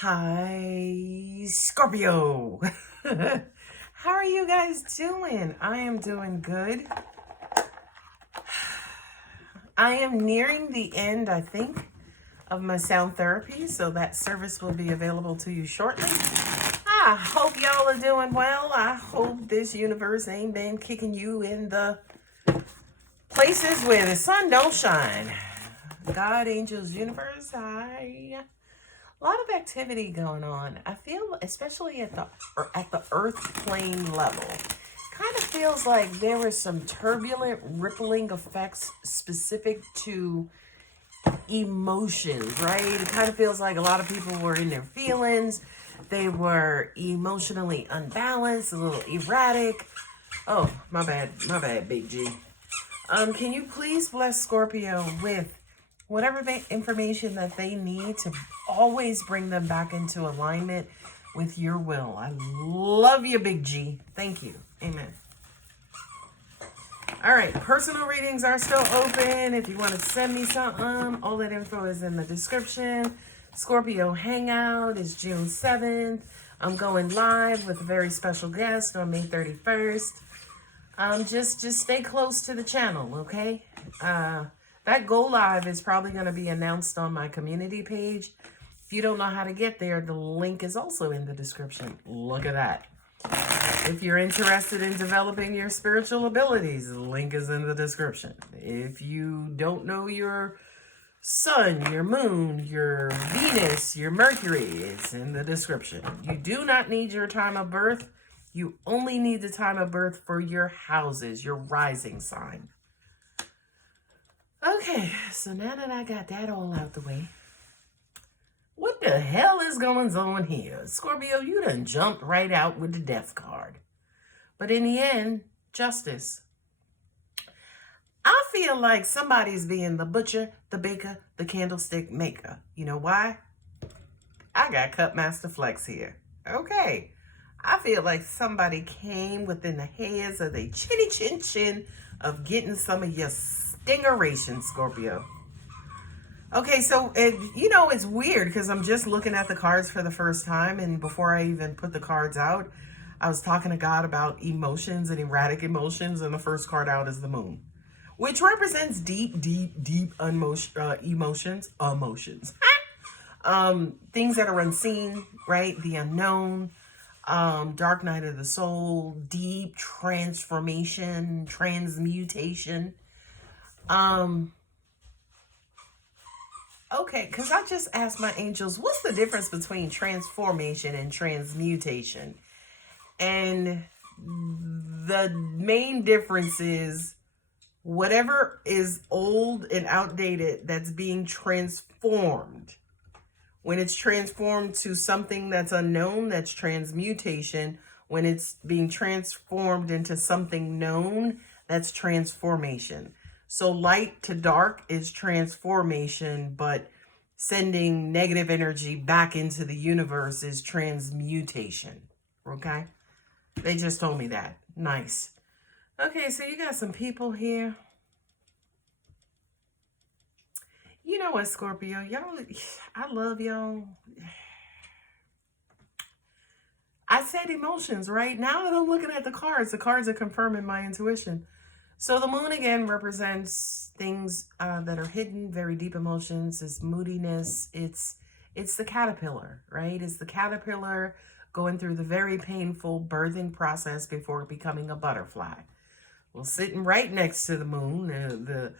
Hi, Scorpio. How are you guys doing? I am doing good. I am nearing the end, I think, of my sound therapy, so that service will be available to you shortly. I hope y'all are doing well. I hope this universe ain't been kicking you in the places where the sun don't shine. God, angels, universe, a lot of activity going on. I feel, especially at the earth plane level, kind of feels like there were some turbulent rippling effects specific to emotions, right? It kind of feels like a lot of people were in their feelings. They were emotionally unbalanced, a little erratic. Oh, my bad, Big G. Can you please bless Scorpio with whatever information that they need to always bring them back into alignment with your will. I love you, Big G. Thank you. Amen. All right, personal readings are still open. If you want to send me something, all that info is in the description. Scorpio Hangout is June 7th. I'm going live with a very special guest on May 31st. Just stay close to the channel, okay? That go live is probably going to be announced on my community page. If you don't know how to get there, the link is also in the description. Look at that. If you're interested in developing your spiritual abilities, the link is in the description. If you don't know your sun, your moon, your Venus, your Mercury, it's in the description. You do not need your time of birth. You only need the time of birth for your houses, your rising sign. Okay, so now that I got that all out the way, what the hell is going on here? Scorpio, you done jumped right out with the death card. But in the end, justice. I feel like somebody's being the butcher, the baker, the candlestick maker. You know why? I got Cut Master Flex here. Okay. I feel like somebody came within the hairs of the chinny chin chin of getting some of your stingeration, Scorpio. Okay, so it's weird because I'm just looking at the cards for the first time, and before I even put the cards out, I was talking to God about emotions and erratic emotions, and the first card out is the moon, which represents deep emotions, things that are unseen, right? The unknown, dark night of the soul, deep transformation, transmutation. Okay, because I just asked my angels, what's the difference between transformation and transmutation? And the main difference is whatever is old and outdated that's being transformed. When it's transformed to something that's unknown, that's transmutation. When it's being transformed into something known, that's transformation. So light to dark is transformation, but sending negative energy back into the universe is transmutation. Okay? They just told me that. Nice. Okay, so you got some people here. You know what, Scorpio? Y'all, I love y'all. I said emotions, right? Now that I'm looking at the cards are confirming my intuition. So the moon again represents things that are hidden, very deep emotions. It's moodiness. It's the caterpillar, right? It's the caterpillar going through the very painful birthing process before becoming a butterfly. Well, sitting right next to the moon, the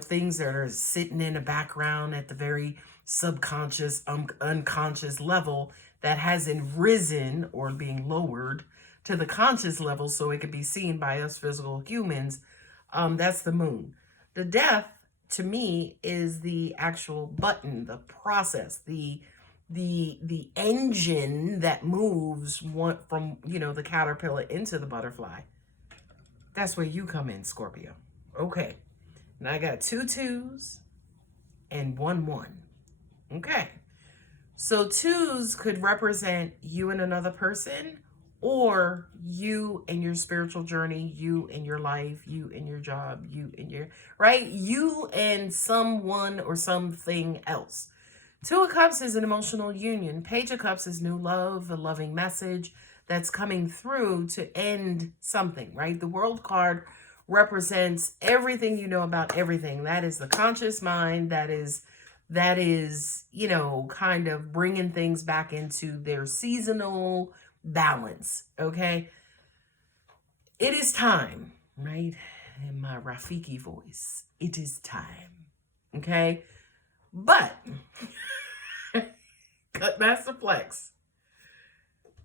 things that are sitting in the background at the very subconscious, unconscious level that hasn't risen or being lowered to the conscious level so it could be seen by us physical humans. That's the moon. The death, to me, is the actual button, the process, the engine that moves from the caterpillar into the butterfly. That's where you come in, Scorpio. Okay. Now I got 2 2s and 1 1. Okay. So 2s could represent you and another person, or you and your spiritual journey, you and your life, you and your job, you and your, right? You and someone or something else. Two of Cups is an emotional union. Page of Cups is new love, a loving message that's coming through to end something, right? The World card represents everything you know about everything. That is the conscious mind. That is, you know, kind of bringing things back into their seasonal balance, okay? It is time, right? In my Rafiki voice, it is time, okay? But, Cut Master Flex,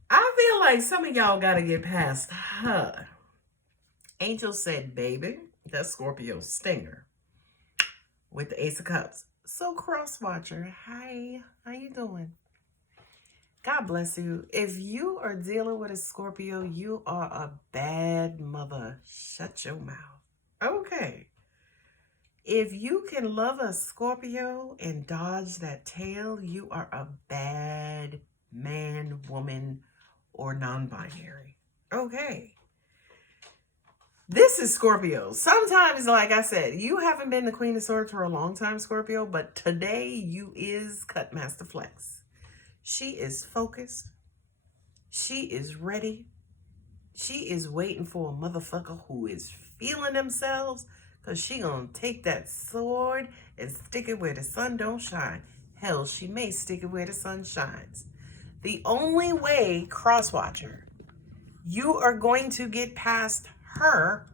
I feel like some of y'all got to get past her. Angel said, baby, that's Scorpio's stinger with the Ace of Cups. So, crosswatcher, hi, how you doing? God bless you. If you are dealing with a Scorpio, you are a bad mother. Shut your mouth. Okay. If you can love a Scorpio and dodge that tail, you are a bad man, woman, or non-binary. Okay. This is Scorpio. Sometimes, like I said, you haven't been the Queen of Swords for a long time, Scorpio, but today you is Cut Master Flex. She is focused. She is ready. She is waiting for a motherfucker who is feeling themselves, because she gonna take that sword and stick it where the sun don't shine. Hell, she may stick it where the sun shines. The only way, crosswatcher, you are going to get past her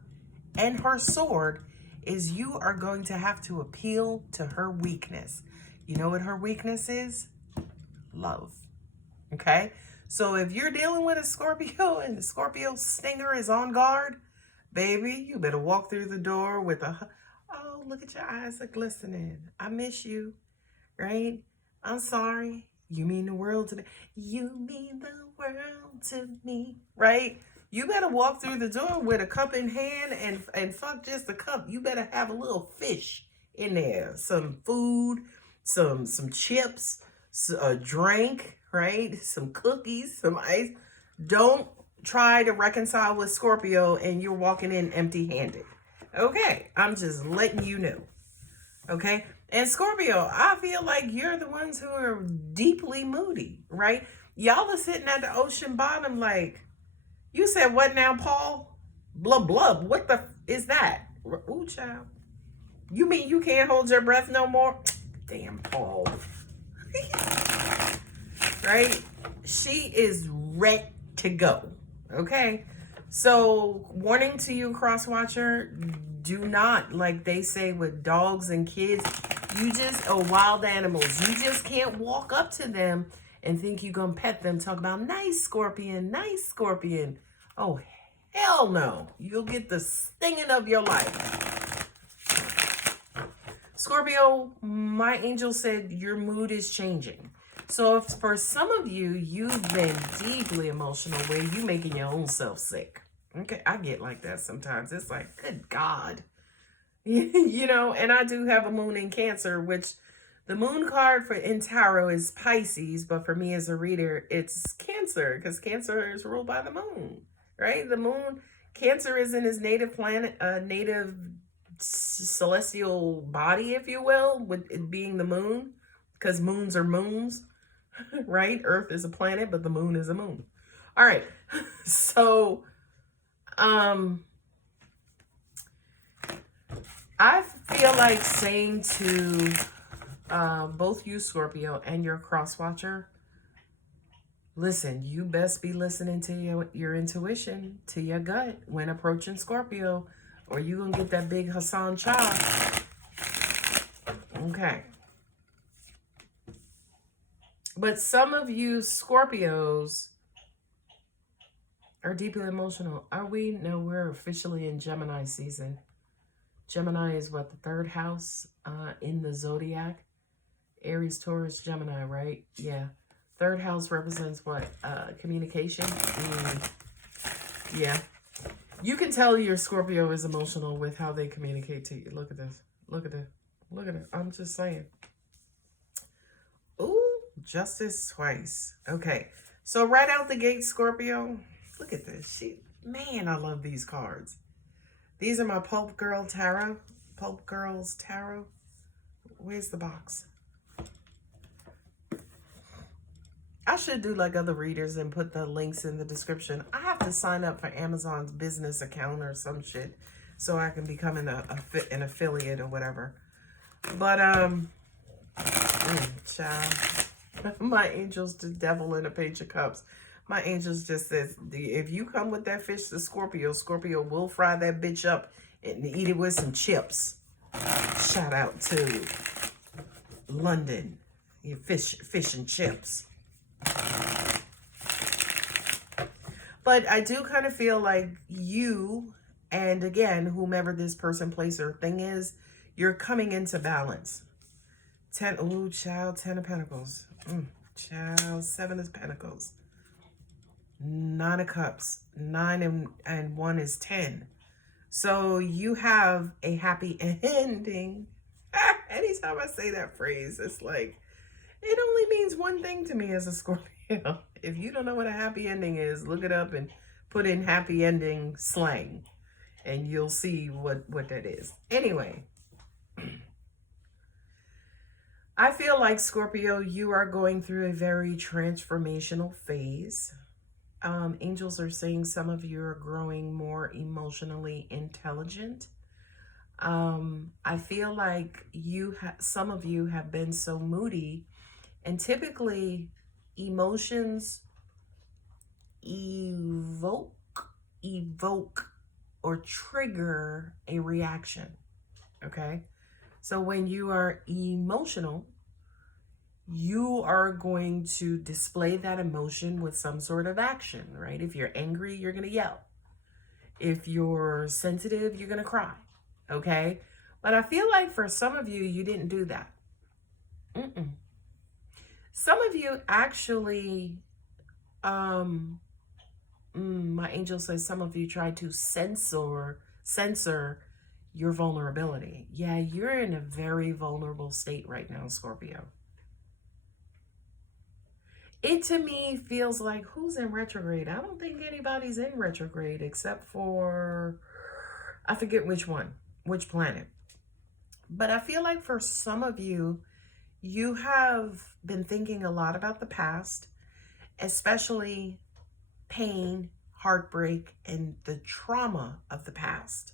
and her sword is you are going to have to appeal to her weakness. You know what her weakness is? Love. Okay? So if you're dealing with a Scorpio and the Scorpio stinger is on guard, baby, you better walk through the door with a, oh, look at your eyes are glistening. I miss you, right? I'm sorry. You mean the world to me. You mean the world to me, right? You better walk through the door with a cup in hand and fuck just a cup. You better have a little fish in there, some food, some chips, a drink, right? Some cookies, some ice. Don't try to reconcile with Scorpio and you're walking in empty-handed. Okay, I'm just letting you know. Okay, and Scorpio, I feel like you're the ones who are deeply moody, right? Y'all are sitting at the ocean bottom like, you said what now, Paul? Blub blub. What the is that? Ooh, child. You mean you can't hold your breath no more? Damn, Paul. Right? She is ready to go. Okay? So, warning to you, crosswatcher, do not, like they say with dogs and kids, or wild animals, you just can't walk up to them and think you're going to pet them. Talk about, nice scorpion, nice scorpion. Oh, hell no. You'll get the stinging of your life. Scorpio, my angel said your mood is changing. So if for some of you, you've been deeply emotional where you making your own self sick. Okay, I get like that sometimes. It's like, good God. You know, and I do have a moon in Cancer, which the moon card in tarot is Pisces, but for me as a reader, it's Cancer, because Cancer is ruled by the moon, right? The moon, Cancer is in his native planet, native celestial body, if you will, with it being the moon, because moons are moons, right? Earth is a planet, but the moon is a moon. All right. So, I feel like saying to both you, Scorpio, and your crosswatcher, listen, you best be listening to your intuition, to your gut when approaching Scorpio, or you gonna get that big Hassan chop. Okay. But some of you Scorpios are deeply emotional. Are we? No, we're officially in Gemini season. Gemini is what, the third house in the zodiac? Aries, Taurus, Gemini, right? Yeah. Third house represents what? Communication? Yeah. You can tell your Scorpio is emotional with how they communicate to you. Look at this. Look at it. Look at it. I'm just saying. Ooh, Justice twice. Okay. So right out the gate, Scorpio. Look at this. Man, I love these cards. These are my Pulp Girl Tarot. Pulp Girls Tarot. Where's the box? should do like other readers and put the links in the description. I have to sign up for Amazon's business account or some shit so I can become an affiliate or whatever. But, child, my angels, the devil in a page of cups. My angels just says, if you come with that fish to Scorpio, Scorpio will fry that bitch up and eat it with some chips. Shout out to London, your fish and chips. But I do kind of feel like you, and again, whomever this person, place, or thing is, you're coming into balance. 10, ooh, child, 10 of Pentacles. Child, 7 of Pentacles. 9 of Cups. 9 and 1 is 10. So you have a happy ending. Anytime I say that phrase, it's like, it only means one thing to me as a Scorpio. If you don't know what a happy ending is, look it up and put in happy ending slang, and you'll see what that is. Anyway, I feel like, Scorpio, you are going through a very transformational phase. Angels are saying some of you are growing more emotionally intelligent. I feel like some of you have been so moody, and typically emotions evoke or trigger a reaction. Okay, so when you are emotional, you are going to display that emotion with some sort of action, right? If you're angry, you're going to yell. If you're sensitive, you're going to cry. Okay, but I feel like for some of you, you didn't do that. Some of you actually, my angel says some of you tried to censor your vulnerability. Yeah, you're in a very vulnerable state right now, Scorpio. It to me feels like, who's in retrograde? I don't think anybody's in retrograde except for, I forget which one, which planet. But I feel like for some of you, you have been thinking a lot about the past, especially pain, heartbreak, and the trauma of the past.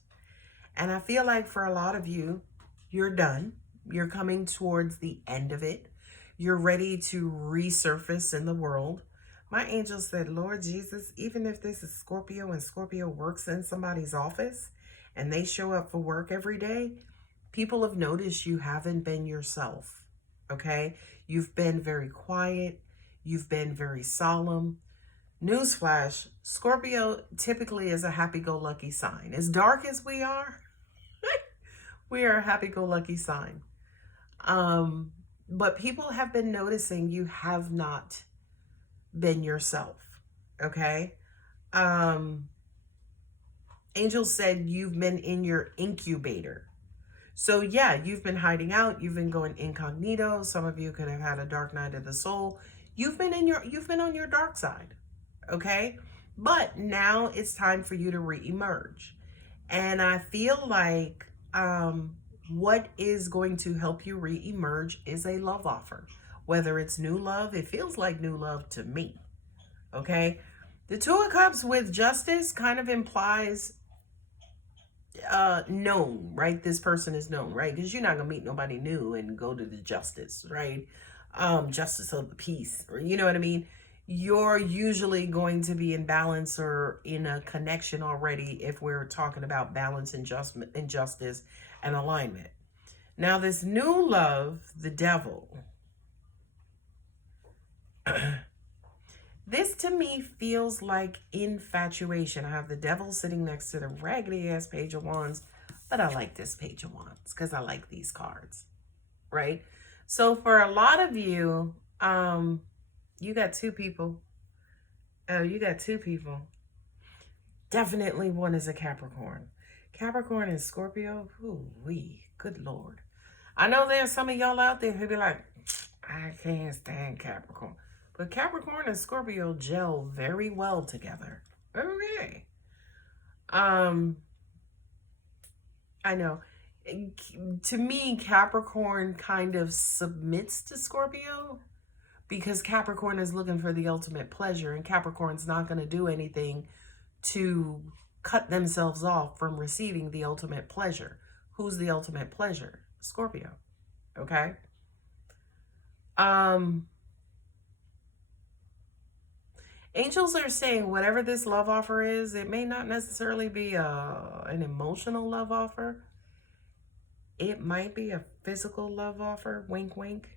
And I feel like for a lot of you, you're done. You're coming towards the end of it. You're ready to resurface in the world. My angel said, Lord Jesus, even if this is Scorpio and Scorpio works in somebody's office and they show up for work every day, people have noticed you haven't been yourself. Okay? You've been very quiet. You've been very solemn. Newsflash, Scorpio typically is a happy-go-lucky sign. As dark as we are, we are a happy-go-lucky sign. But people have been noticing you have not been yourself. Okay? Angel said you've been in your incubator. So yeah, you've been hiding out. You've been going incognito. Some of you could have had a dark night of the soul. You've been on your dark side. Okay? But now it's time for you to re-emerge. And I feel like what is going to help you re-emerge is a love offer. Whether it's new love, it feels like new love to me. Okay? The Two of Cups with Justice kind of implies known, right? This person is known, right? Because you're not gonna meet nobody new and go to the justice, right? Justice of the peace, or you know what I mean? You're usually going to be in balance or in a connection already if we're talking about balance and justice and alignment. Now this new love, the devil, this to me feels like infatuation. I have the devil sitting next to the raggedy ass Page of Wands, but I like this Page of Wands because I like these cards, right? So for a lot of you, you got two people. Oh, you got two people. Definitely one is a Capricorn. Capricorn and Scorpio, ooh-wee, good Lord. I know there's some of y'all out there who be like, I can't stand Capricorn. But Capricorn and Scorpio gel very well together. Okay. I know. To me, Capricorn kind of submits to Scorpio, because Capricorn is looking for the ultimate pleasure, and Capricorn's not going to do anything to cut themselves off from receiving the ultimate pleasure. Who's the ultimate pleasure? Scorpio. Okay. Angels are saying whatever this love offer is, it may not necessarily be an emotional love offer. It might be a physical love offer, wink, wink.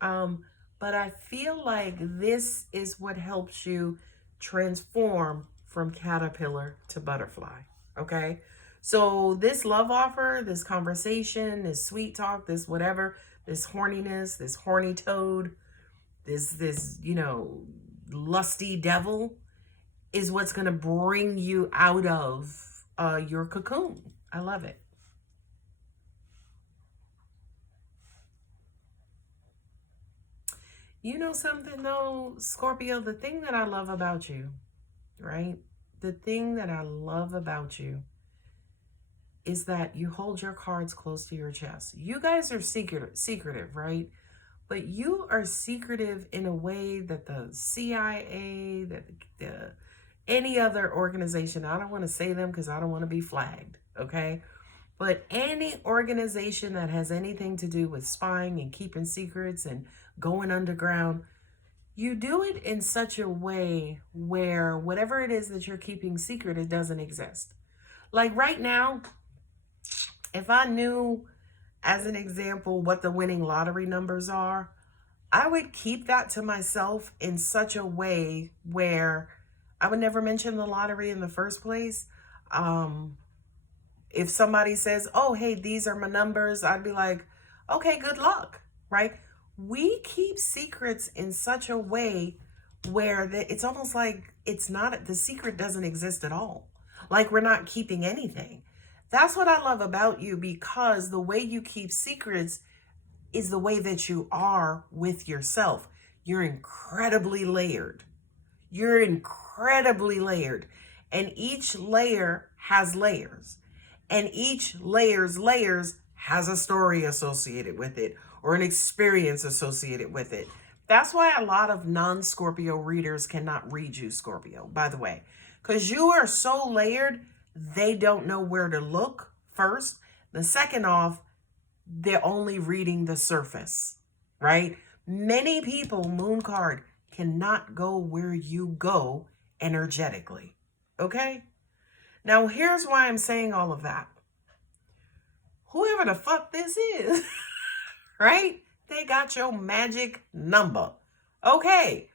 But I feel like this is what helps you transform from caterpillar to butterfly, okay? So this love offer, this conversation, this sweet talk, this whatever, this horniness, this horny toad, this lusty devil is what's going to bring you out of your cocoon. I love it. You know something though, Scorpio, the thing that I love about you, right? The thing that I love about you is that you hold your cards close to your chest. You guys are secretive, right? But you are secretive in a way that the CIA, that any other organization, I don't want to say them because I don't want to be flagged, okay? But any organization that has anything to do with spying and keeping secrets and going underground, you do it in such a way where whatever it is that you're keeping secret, it doesn't exist. Like right now, if I knew, as an example, what the winning lottery numbers are, I would keep that to myself in such a way where I would never mention the lottery in the first place. If somebody says, oh, hey, these are my numbers, I'd be like, okay, good luck, right? We keep secrets in such a way where it's almost like the secret doesn't exist at all. Like we're not keeping anything. That's what I love about you, because the way you keep secrets is the way that you are with yourself. You're incredibly layered. You're incredibly layered. And each layer has layers. And each layers has a story associated with it or an experience associated with it. That's why a lot of non-Scorpio readers cannot read you, Scorpio, by the way. Because you are so layered, they don't know where to look first. The second off, they're only reading the surface, right? Many people, moon card, cannot go where you go energetically, okay? Now, here's why I'm saying all of that. Whoever the fuck this is, right? They got your magic number, okay?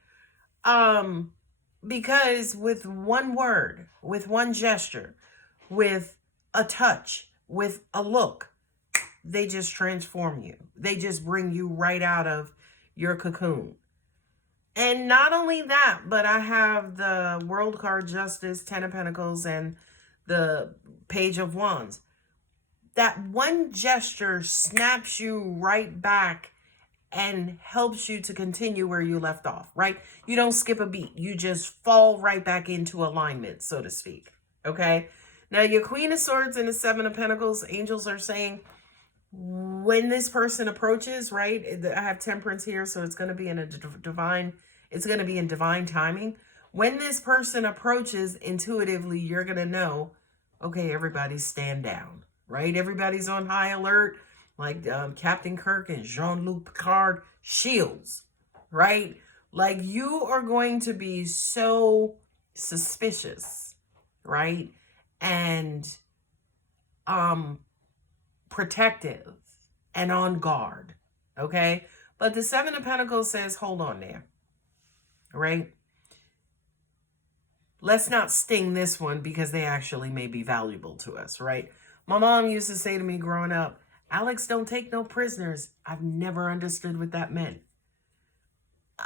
Because with one word, with one gesture, with a touch, with a look, they just transform you. They just bring you right out of your cocoon. And not only that, but I have the World card, Justice, Ten of Pentacles, and the Page of Wands. That one gesture snaps you right back and helps you to continue where you left off, right? You don't skip a beat. You just fall right back into alignment, so to speak, okay? Now, your Queen of Swords and the Seven of Pentacles, angels are saying, when this person approaches, right? I have Temperance here, so it's going to be in divine timing. When this person approaches, intuitively, you're going to know, okay, everybody stand down, right? Everybody's on high alert, like Captain Kirk and Jean-Luc Picard, shields, right? Like you are going to be so suspicious, right? And protective and on guard, okay? But the Seven of Pentacles says, hold on there, right? Let's not sting this one because they actually may be valuable to us, right? My mom used to say to me growing up, Alex, don't take no prisoners. I've never understood what that meant.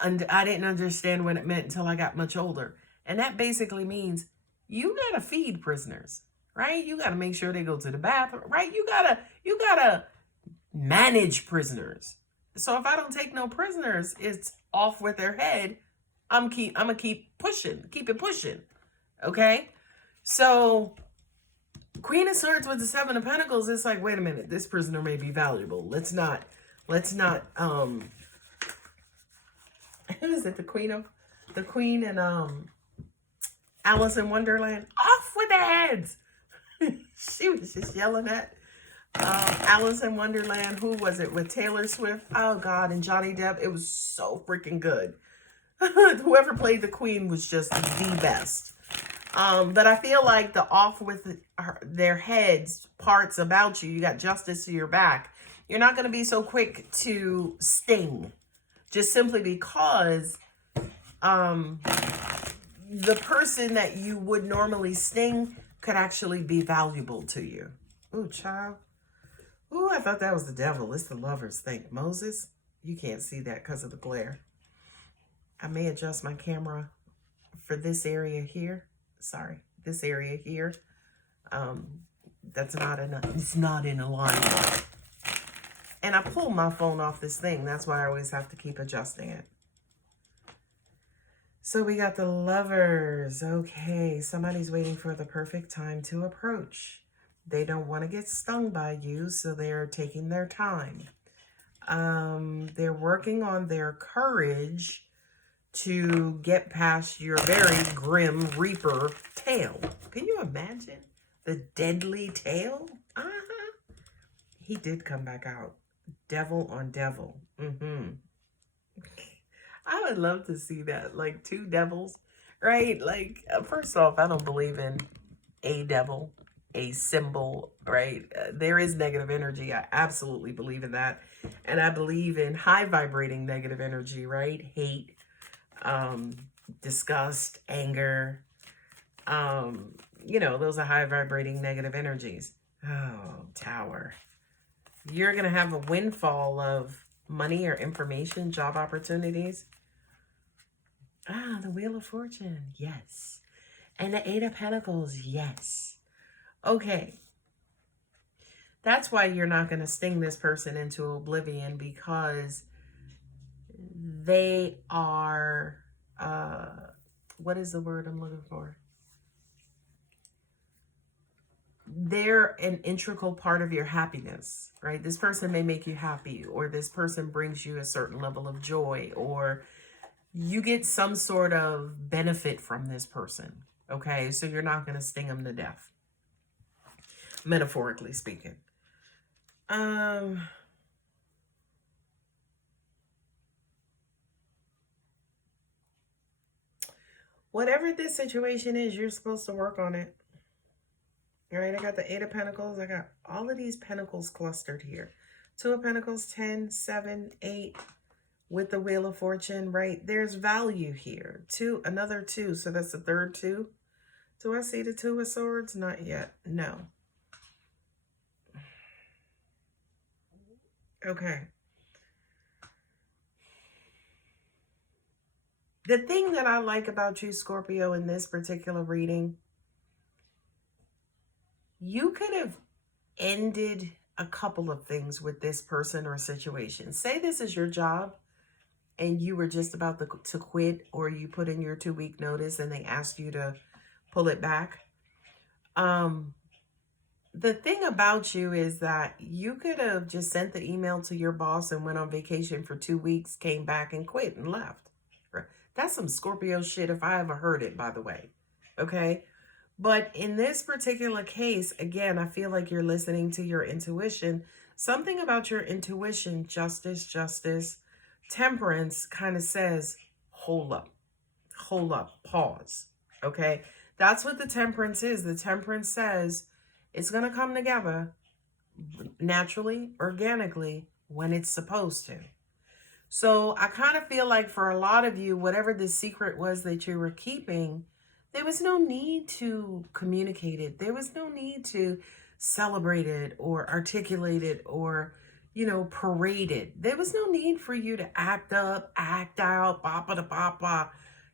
And I didn't understand what it meant until I got much older. And that basically means you got to feed prisoners, right? You got to make sure they go to the bathroom, right? You gotta manage prisoners. So if I don't take no prisoners, it's off with their head. I'm gonna keep it pushing. Okay? So Queen of Swords with the Seven of Pentacles, it's like, wait a minute, this prisoner may be valuable. Let's not who is it? The Queen and Alice in Wonderland. Off with their heads. She was just yelling at Alice in Wonderland. Who was it with Taylor Swift? Oh God, and Johnny Depp. It was so freaking good. Whoever played the Queen was just the best. But I feel like the off with their heads parts about you, you got justice to your back. You're not going to be so quick to sting, just simply because the person that you would normally sting could actually be valuable to you. Ooh, child. Ooh, I thought that was the devil. It's the Lovers thing. Moses, you can't see that because of the glare. I may adjust my camera for this area here. Sorry, this area here. That's not enough. It's not in alignment. And I pulled my phone off this thing. That's why I always have to keep adjusting it. So we got the Lovers. Okay, somebody's waiting for the perfect time to approach. They don't want to get stung by you, so they're taking their time. They're working on their courage to get past your very grim Reaper tail. Can you imagine the deadly tail? He did come back out. Devil on devil. I would love to see that, like 2 devils, right? Like, first off, I don't believe in a devil, a symbol, right? There is negative energy. I absolutely believe in that. And I believe in high vibrating negative energy, right? Hate, disgust, anger. You know, those are high vibrating negative energies. Oh, Tower. You're going to have a windfall of money or information, job opportunities. The Wheel of Fortune. Yes. And the 8 of Pentacles. Yes. Okay. That's why you're not going to sting this person into oblivion, because they are, what is the word I'm looking for? They're an integral part of your happiness, right? This person may make you happy, or this person brings you a certain level of joy, or you get some sort of benefit from this person, okay? So you're not going to sting them to death, metaphorically speaking. Whatever this situation is, you're supposed to work on it. All right, I got the 8 of Pentacles. I got all of these pentacles clustered here. 2 of Pentacles, 10, 7, 8 with the Wheel of Fortune, right? There's value here. 2, another 2. So that's the third 2. Do I see the 2 of Swords? Not yet. No. Okay. The thing that I like about you, Scorpio, in this particular reading, you could have ended a couple of things with this person or situation. Say this is your job and you were just about to quit, or you put in your 2-week notice and they asked you to pull it back. The thing about you is that you could have just sent the email to your boss and went on vacation for 2 weeks, came back and quit and left. That's some Scorpio shit if I ever heard it, by the way. Okay? But in this particular case, again, I feel like you're listening to your intuition. Something about your intuition, justice, temperance, kind of says, hold up, pause. Okay? That's what the temperance is. The temperance says it's going to come together naturally, organically, when it's supposed to. So I kind of feel like for a lot of you, whatever the secret was that you were keeping, there was no need to communicate it. There was no need to celebrate it or articulate it or, you know, parade it. There was no need for you to act up, act out, bapa da bapa.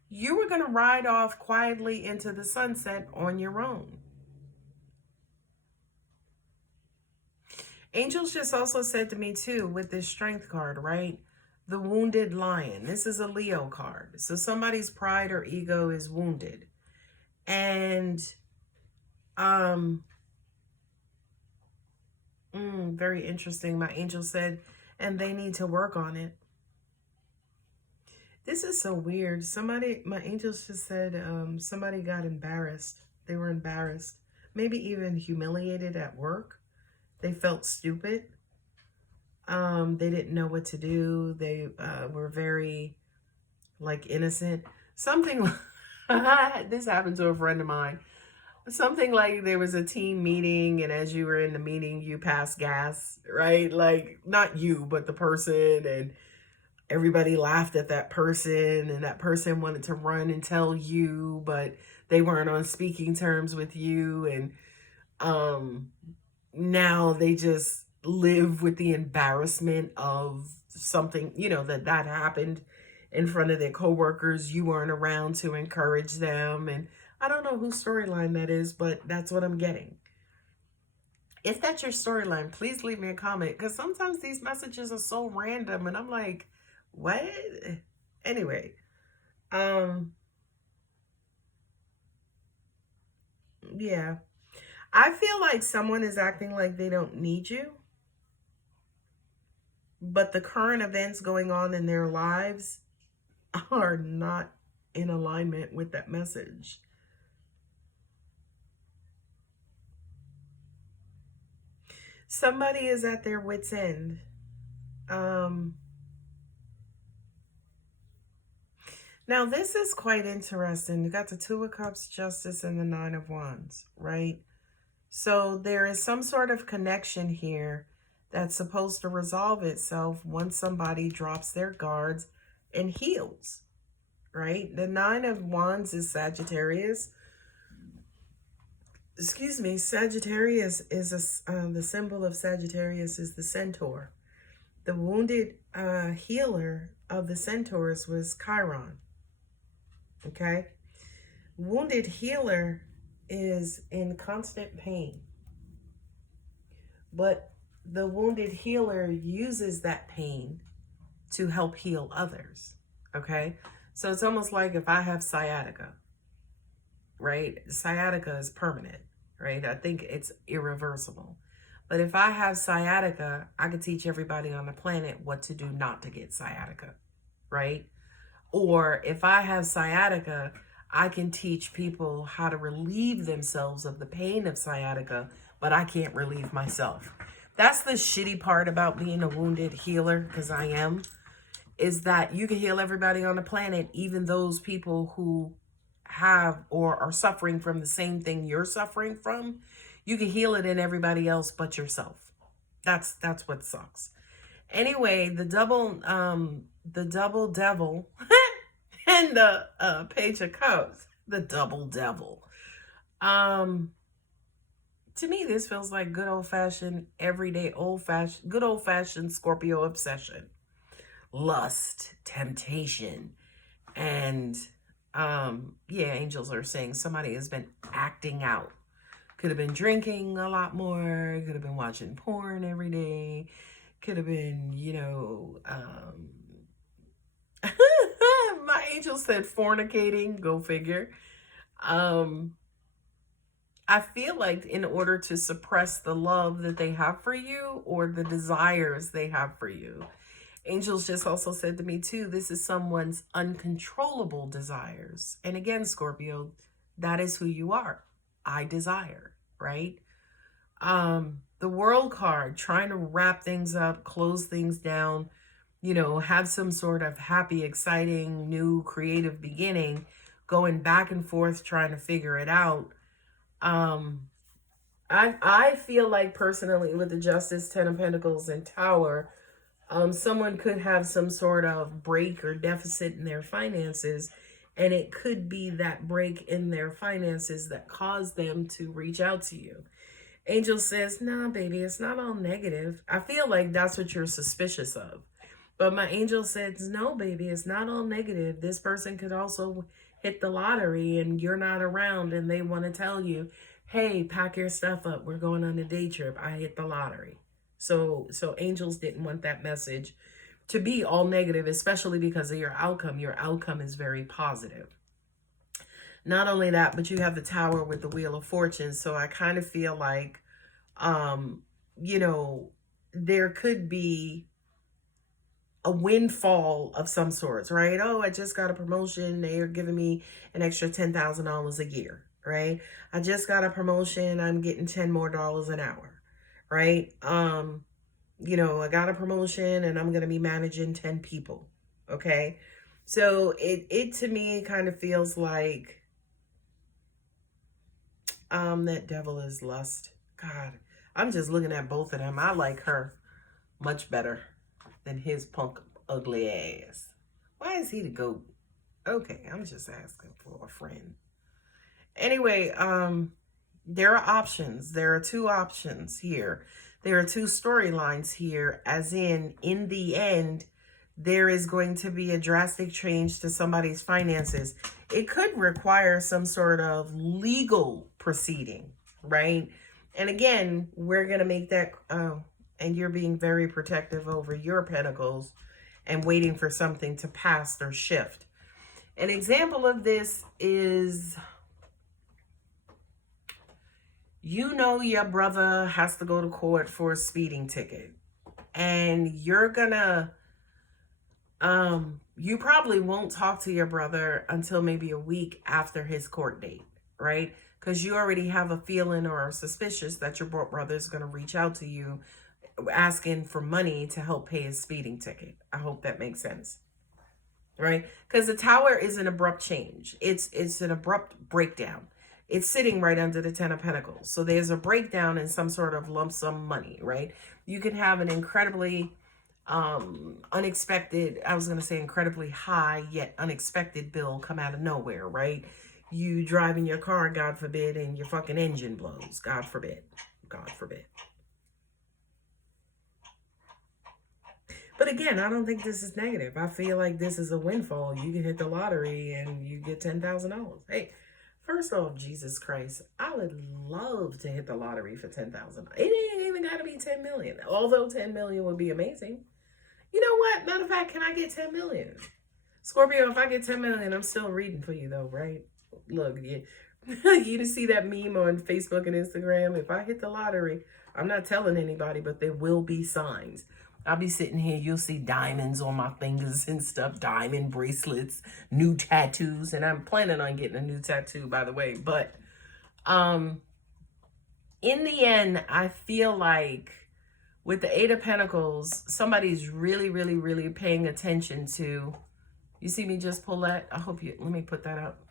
You were going to ride off quietly into the sunset on your own. Angels just also said to me too, with this Strength card, right? The Wounded Lion. This is a Leo card. So somebody's pride or ego is wounded. And very interesting. My angel said, and they need to work on it. This is so weird. Somebody, my angels just said somebody got embarrassed. They were embarrassed. Maybe even humiliated at work. They felt stupid. They didn't know what to do. They were very, like, innocent. Something, this happened to a friend of mine. Something like there was a team meeting, and as you were in the meeting, you passed gas, right? Like, not you, but the person, and everybody laughed at that person, and that person wanted to run and tell you, but they weren't on speaking terms with you, and now they just live with the embarrassment of something, that happened in front of their coworkers. You weren't around to encourage them, and I don't know whose storyline that is, but that's what I'm getting. If that's your storyline, please leave me a comment, because sometimes these messages are so random and I'm like, what? Anyway, yeah. I feel like someone is acting like they don't need you, but the current events going on in their lives are not in alignment with that message. Somebody is at their wit's end. Now, this is quite interesting. You got the Two of Cups, Justice, and the Nine of Wands, right? So there is some sort of connection here that's supposed to resolve itself once somebody drops their guards and heals, right? The Nine of Wands is Sagittarius. Excuse me, Sagittarius is the symbol of Sagittarius is the centaur. The wounded healer of the centaurs was Chiron. Okay? Wounded healer is in constant pain. But the wounded healer uses that pain to help heal others. Okay? So it's almost like if I have sciatica, right? Sciatica is permanent, right? I think it's irreversible. But if I have sciatica, I could teach everybody on the planet what to do not to get sciatica, right? Or if I have sciatica, I can teach people how to relieve themselves of the pain of sciatica, but I can't relieve myself. That's the shitty part about being a wounded healer, because I am, is that you can heal everybody on the planet, even those people who have or are suffering from the same thing you're suffering from. You can heal it in everybody else but yourself. That's what sucks. Anyway, the double devil and the Page of Cups, the double devil. To me, this feels like good old-fashioned, everyday, good old-fashioned Scorpio obsession. Lust, temptation, and yeah, angels are saying somebody has been acting out. Could have been drinking a lot more, could have been watching porn every day, could have been, my angel said fornicating, go figure. I feel like in order to suppress the love that they have for you or the desires they have for you, angels just also said to me too, this is someone's uncontrollable desires. And again, Scorpio, that is who you are. I desire, right? The World card, trying to wrap things up, close things down, have some sort of happy, exciting, new, creative beginning, going back and forth, trying to figure it out. I feel like personally with the Justice, Ten of Pentacles, and Tower, someone could have some sort of break or deficit in their finances, and it could be that break in their finances that caused them to reach out to you. Angel says, nah, baby, it's not all negative. I feel like that's what you're suspicious of. But my angel says, no, baby, it's not all negative. This person could also hit the lottery and you're not around and they want to tell you, hey, pack your stuff up. We're going on a day trip. I hit the lottery. So angels didn't want that message to be all negative, especially because of your outcome. Your outcome is very positive. Not only that, but you have the Tower with the Wheel of Fortune. So I kind of feel like, there could be a windfall of some sorts, right? Oh, I just got a promotion. They are giving me an extra $10,000 a year, right? I just got a promotion. I'm getting $10 more an hour, right? I got a promotion and I'm going to be managing 10 people. Okay. So it to me kind of feels like, that devil is lust. God, I'm just looking at both of them. I like her much better than his punk ugly ass. Why is he the GOAT? Okay, I'm just asking for a friend. Anyway, there are options. There are two options here. There are two storylines here, as in the end, there is going to be a drastic change to somebody's finances. It could require some sort of legal proceeding, right? And again, we're going to make that, and you're being very protective over your pentacles and waiting for something to pass or shift. An example of this is, your brother has to go to court for a speeding ticket, and you're gonna, you probably won't talk to your brother until maybe a week after his court date, right? Because you already have a feeling or are suspicious that your brother's going to reach out to you asking for money to help pay his speeding ticket. I hope that makes sense, right? Because the Tower is an abrupt change. It's an abrupt breakdown. It's sitting right under the Ten of Pentacles. So there's a breakdown in some sort of lump sum money, right? You can have an incredibly unexpected, I was going to say incredibly high yet unexpected bill come out of nowhere, right? You driving your car, God forbid, and your fucking engine blows. God forbid. God forbid. But again, I don't think this is negative. I feel like this is a windfall. You can hit the lottery and you get $10,000. Hey, first off, Jesus Christ, I would love to hit the lottery for $10,000. It ain't even got to be 10 million. Although 10 million would be amazing. You know what? Matter of fact, can I get 10 million? Scorpio, if I get 10 million, I'm still reading for you though, right? Look, you see that meme on Facebook and Instagram? If I hit the lottery, I'm not telling anybody, but there will be signs. I'll be sitting here, you'll see diamonds on my fingers and stuff, diamond bracelets, new tattoos, and I'm planning on getting a new tattoo, by the way. But in the end, I feel like with the Eight of Pentacles, somebody's really, really, really paying attention to, you see me just pull that? Let me put that up.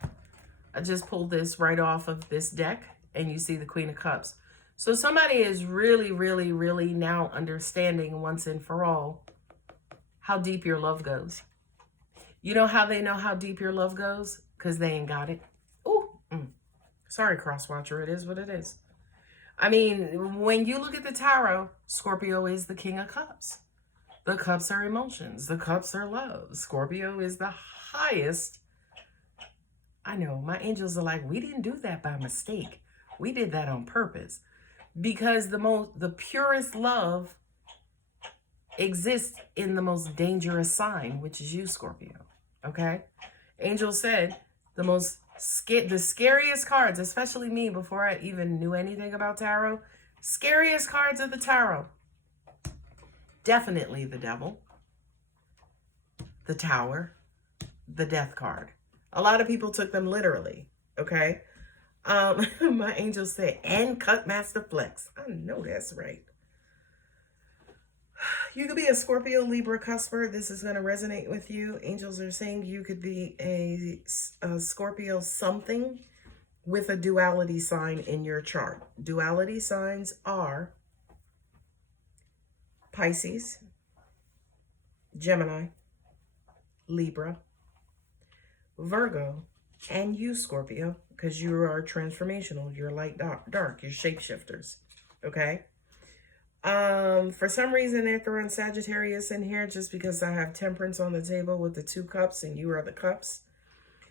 I just pulled this right off of this deck, and you see the Queen of Cups. So somebody is really, really, really now understanding once and for all how deep your love goes. You know how they know how deep your love goes? Because they ain't got it. Ooh, sorry, crosswatcher. It is what it is. I mean, when you look at the tarot, Scorpio is the King of Cups. The cups are emotions. The cups are love. Scorpio is the highest. I know, my angels are like, we didn't do that by mistake. We did that on purpose. Because the purest love exists in the most dangerous sign, which is you, Scorpio. Okay? Angel said the scariest cards, especially me before I even knew anything about tarot, scariest cards of the tarot. Definitely the Devil, the Tower, the Death card. A lot of people took them literally, okay? My angels say, and Cut Master Flex. I know that's right. You could be a Scorpio, Libra, Cusper. This is going to resonate with you. Angels are saying you could be a Scorpio something with a duality sign in your chart. Duality signs are Pisces, Gemini, Libra, Virgo, and you, Scorpio, because you are transformational. You're light, dark. You're shapeshifters. Okay? For some reason, they're throwing Sagittarius in here just because I have Temperance on the table with the 2 cups and you are the cups.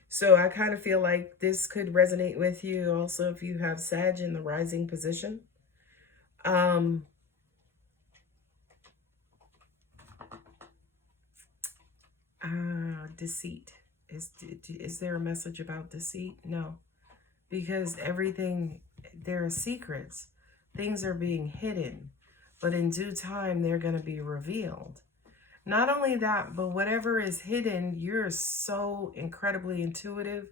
So I kind of feel like this could resonate with you also if you have Sag in the rising position. Deceit. Is there a message about deceit? No. Because there are secrets. Things are being hidden. But in due time, they're going to be revealed. Not only that, but whatever is hidden, you're so incredibly intuitive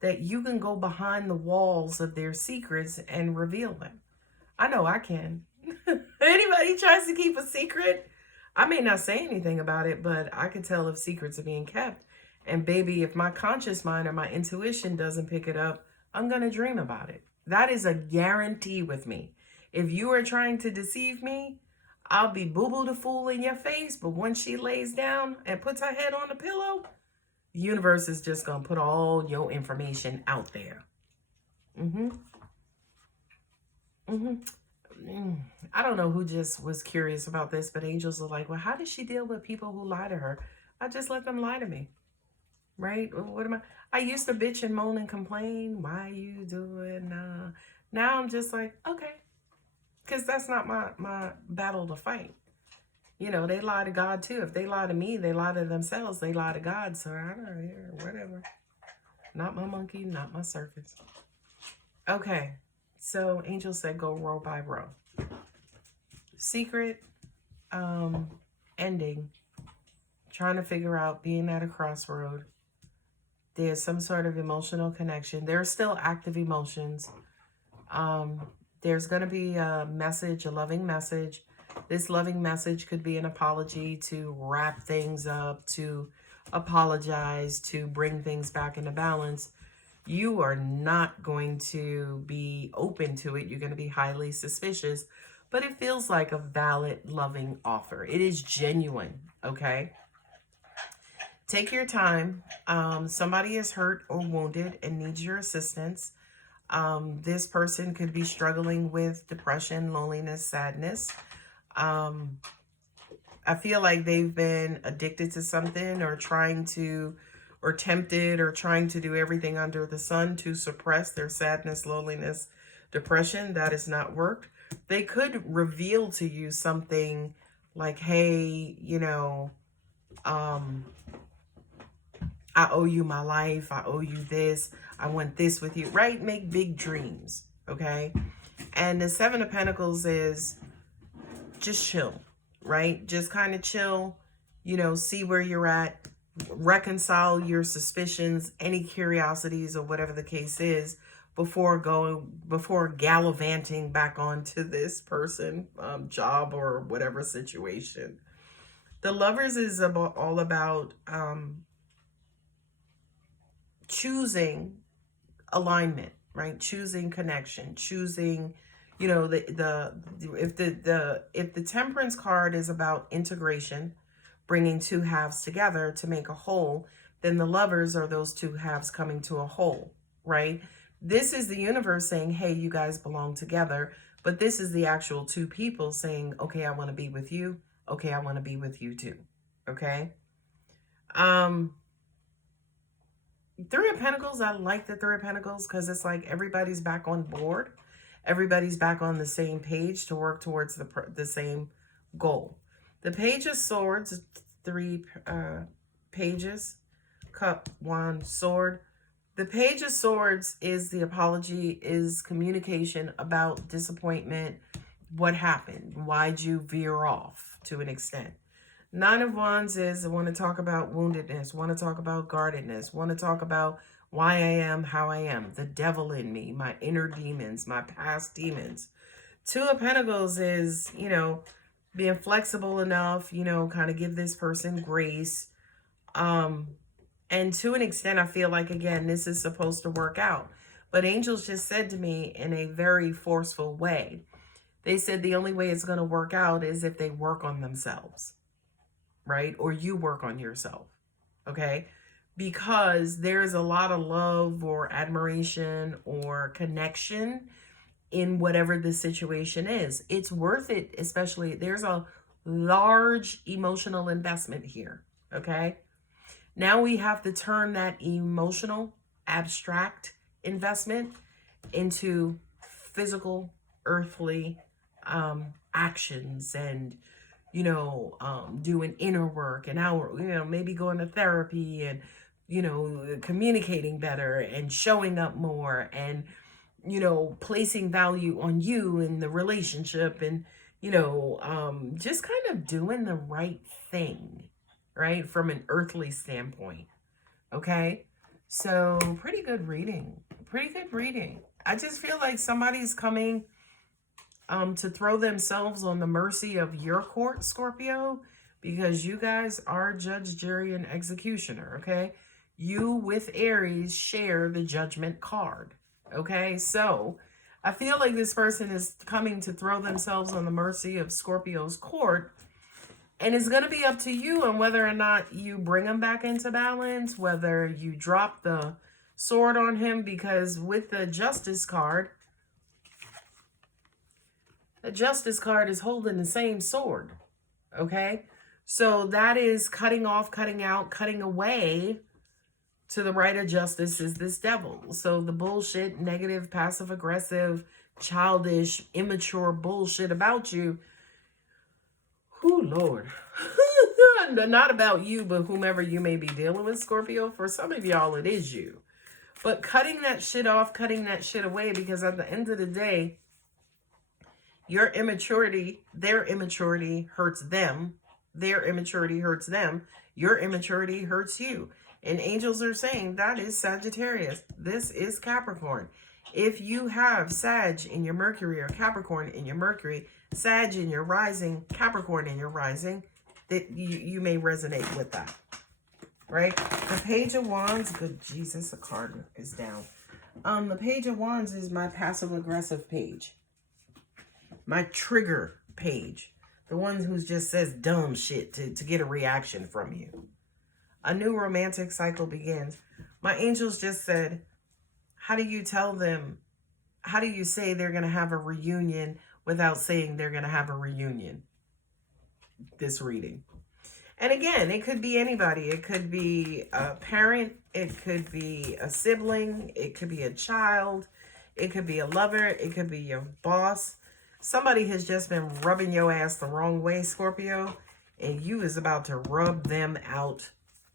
that you can go behind the walls of their secrets and reveal them. I know I can. Anybody tries to keep a secret, I may not say anything about it, but I can tell if secrets are being kept. And baby, if my conscious mind or my intuition doesn't pick it up, I'm going to dream about it. That is a guarantee with me. If you are trying to deceive me, I'll be boo-boo the fool in your face. But once she lays down and puts her head on the pillow, the universe is just going to put all your information out there. Mm-hmm. Mm-hmm. I don't know who just was curious about this, but angels are like, well, how does she deal with people who lie to her? I just let them lie to me, right? What am I used to bitch and moan and complain. Why you doing? Now I'm just like, okay, because that's not my battle to fight. You know, they lie to God too. If they lie to me, they lie to themselves. They lie to God. So I don't know, whatever. Not my monkey, not my circus. Okay. So Angel said go row by row. Secret ending. Trying to figure out being at a crossroad. There's some sort of emotional connection. There are still active emotions. There's going to be a message, a loving message. This loving message could be an apology to wrap things up, to apologize, to bring things back into balance. You are not going to be open to it. You're going to be highly suspicious, but it feels like a valid, loving offer. It is genuine, okay? Take your time. Somebody is hurt or wounded and needs your assistance. This person could be struggling with depression, loneliness, sadness. I feel like they've been addicted to something or tempted or trying to do everything under the sun to suppress their sadness, loneliness, depression. That has not worked. They could reveal to you something like, hey, you know, I owe you my life. I owe you this. I want this with you, right? Make big dreams, okay? And the Seven of Pentacles is just chill, right? Just kind of chill, you know, see where you're at, reconcile your suspicions, any curiosities or whatever the case is before gallivanting back onto this person, job or whatever situation. The Lovers is all about choosing alignment, right? Choosing connection, choosing, you know, if the Temperance card is about integration, bringing two halves together to make a whole, then the Lovers are those two halves coming to a whole, right? This is the universe saying, hey, you guys belong together, but this is the actual two people saying, okay, I want to be with you. Okay, I want to be with you too. Okay. Three of Pentacles, I like the Three of Pentacles because it's like everybody's back on board. Everybody's back on the same page to work towards the same goal. The Page of Swords, three pages, Cup, Wand, Sword. The Page of Swords is the apology, is communication about disappointment, what happened, why'd you veer off to an extent. Nine of Wands is I want to talk about woundedness, want to talk about guardedness, want to talk about why I am how I am, the devil in me, my inner demons, my past demons. Two of Pentacles is, you know, being flexible enough, you know, kind of give this person grace. And to an extent, I feel like, again, this is supposed to work out. But angels just said to me in a very forceful way, they said the only way it's going to work out is if they work on themselves. Right? Or you work on yourself. Okay? Because there's a lot of love or admiration or connection in whatever the situation is. It's worth it, especially there's a large emotional investment here. Okay? Now we have to turn that emotional, abstract investment into physical, earthly actions and you know, doing inner work and maybe going to therapy and, you know, communicating better and showing up more and, you know, placing value on you in the relationship and, just kind of doing the right thing, right? From an earthly standpoint. Okay. So pretty good reading. Pretty good reading. I just feel like somebody's coming to throw themselves on the mercy of your court, Scorpio, because you guys are judge, jury, and executioner, okay? You with Aries share the judgment card, okay? So I feel like this person is coming to throw themselves on the mercy of Scorpio's court, and it's going to be up to you on whether or not you bring him back into balance, whether you drop the sword on him, because with the Justice card, the Justice card is holding the same sword, okay? So that is cutting off, cutting out, cutting away. To the right of justice is this devil. So the bullshit, negative, passive-aggressive, childish, immature bullshit about you. Oh, Lord. Not about you, but whomever you may be dealing with, Scorpio. For some of y'all, it is you. But cutting that shit off, cutting that shit away, because at the end of the day, your immaturity, their immaturity hurts them. Their immaturity hurts them. Your immaturity hurts you. And angels are saying that is Sagittarius. This is Capricorn. If you have Sag in your Mercury or Capricorn in your Mercury, Sag in your rising, Capricorn in your rising, that you may resonate with that. Right? The Page of Wands, good Jesus, a card is down. The Page of Wands is my passive-aggressive page. My trigger page. The one who just says dumb shit to get a reaction from you. A new romantic cycle begins. My angels just said, how do you tell them, how do you say they're going to have a reunion without saying they're going to have a reunion? This reading. And again, it could be anybody. It could be a parent. It could be a sibling. It could be a child. It could be a lover. It could be your boss. Somebody has just been rubbing your ass the wrong way, Scorpio, and you is about to rub them out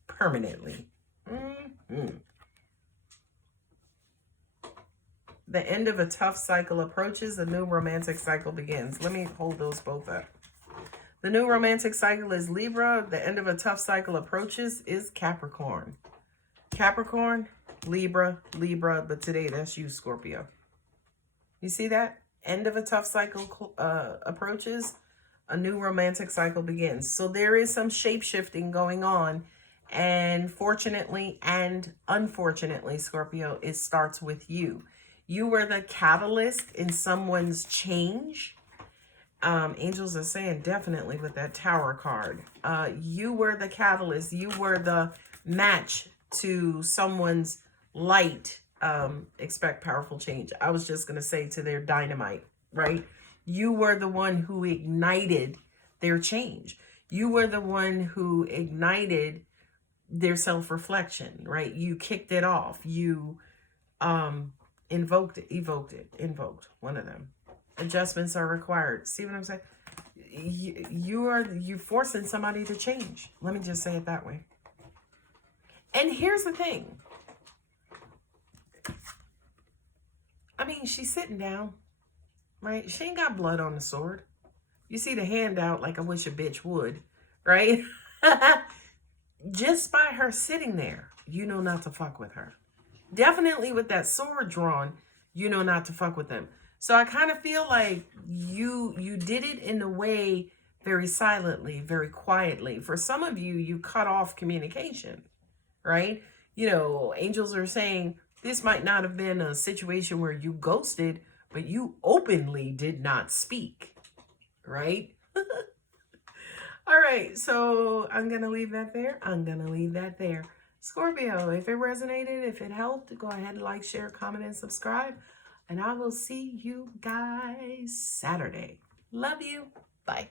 permanently. The end of a tough cycle approaches. A new romantic cycle begins. Let me hold those both up. The new romantic cycle is Libra. The end of a tough cycle approaches is Capricorn. Capricorn, Libra, Libra. But today, that's you, Scorpio. You see that? End of a tough cycle approaches. A new romantic cycle begins. So there is some shape-shifting going on. And fortunately and unfortunately, Scorpio, it starts with you. You were the catalyst in someone's change. Angels are saying definitely with that Tower card. You were the catalyst. You were the match to someone's light. Expect powerful change. I was just going to say to their dynamite, right? You were the one who ignited their change. You were the one who ignited their self-reflection, right? You kicked it off. You evoked one of them. Adjustments are required. See what I'm saying? You're forcing somebody to change. Let me just say it that way. And here's the thing. I mean, she's sitting down, right? She ain't got blood on the sword. You see the hand out like I wish a bitch would, right? Just by her sitting there, you know not to fuck with her. Definitely with that sword drawn, you know not to fuck with them. So I kind of feel like you did it in a way very silently, very quietly. For some of you, you cut off communication, right? Angels are saying this might not have been a situation where you ghosted, but you openly did not speak, right? All right, so I'm going to leave that there. Scorpio, if it resonated, if it helped, go ahead and like, share, comment, and subscribe. And I will see you guys Saturday. Love you. Bye.